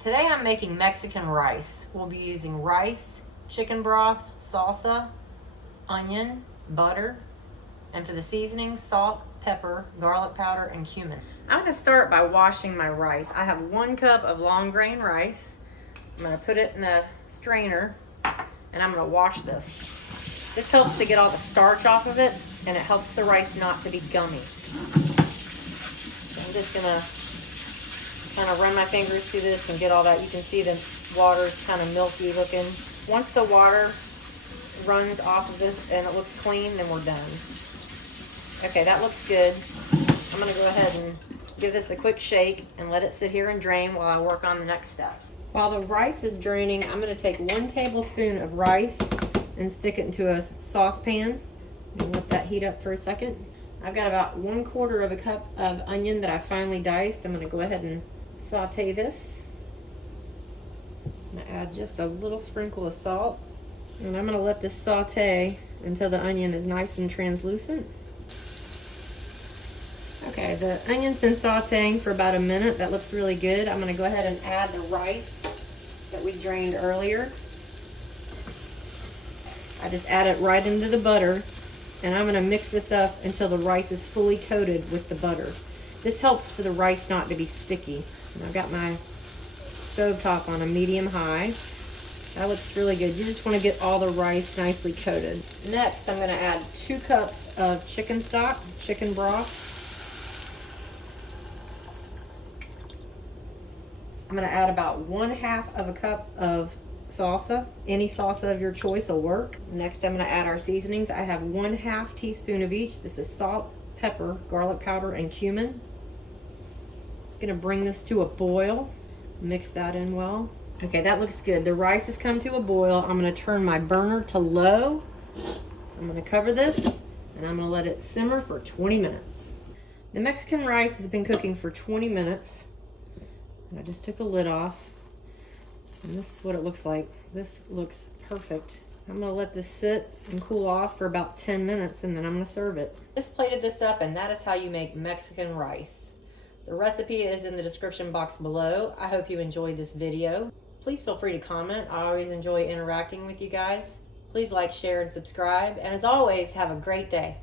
Today I'm making Mexican rice. We'll be using rice, chicken broth, salsa, onion, butter, and for the seasonings, salt, pepper, garlic powder, and cumin. I'm gonna start by washing my rice. I have 1 cup of long grain rice. I'm gonna put it in a strainer and I'm gonna wash this. This helps to get all the starch off of it and it helps the rice not to be gummy. So I'm just gonna kind of run my fingers through this and get all that. You can see the water's kind of milky looking. Once the water runs off of this and it looks clean, then we're done. Okay, that looks good. I'm gonna go ahead and give this a quick shake and let it sit here and drain while I work on the next steps. While the rice is draining, I'm gonna take 1 tablespoon of rice and stick it into a saucepan and let that heat up for a second. I've got about 1/4 of a cup of onion that I finely diced. I'm gonna go ahead and saute this. I'm gonna add just a little sprinkle of salt. And I'm gonna let this saute until the onion is nice and translucent. Okay, the onion's been sauteing for about a minute. That looks really good. I'm gonna go ahead and add the rice that we drained earlier. I just add it right into the butter, and I'm gonna mix this up until the rice is fully coated with the butter. This helps for the rice not to be sticky. And I've got my stovetop on a medium high. That looks really good. You just want to get all the rice nicely coated. Next, I'm going to add 2 cups of chicken stock, chicken broth. I'm going to add about 1/2 of a cup of salsa. Any salsa of your choice will work. Next, I'm going to add our seasonings. I have 1/2 teaspoon of each. This is salt, pepper, garlic powder, and cumin. I'm going to bring this to a boil. Mix that in well. Okay, that looks good. The rice has come to a boil. I'm going to turn my burner to low. I'm going to cover this and I'm going to let it simmer for 20 minutes. The Mexican rice has been cooking for 20 minutes. And I just took the lid off. And this is what it looks like. This looks perfect. I'm going to let this sit and cool off for about 10 minutes and then I'm going to serve it. Just plated this up and that is how you make Mexican rice. The recipe is in the description box below. I hope you enjoyed this video. Please feel free to comment. I always enjoy interacting with you guys. Please like, share, and subscribe. And as always, have a great day.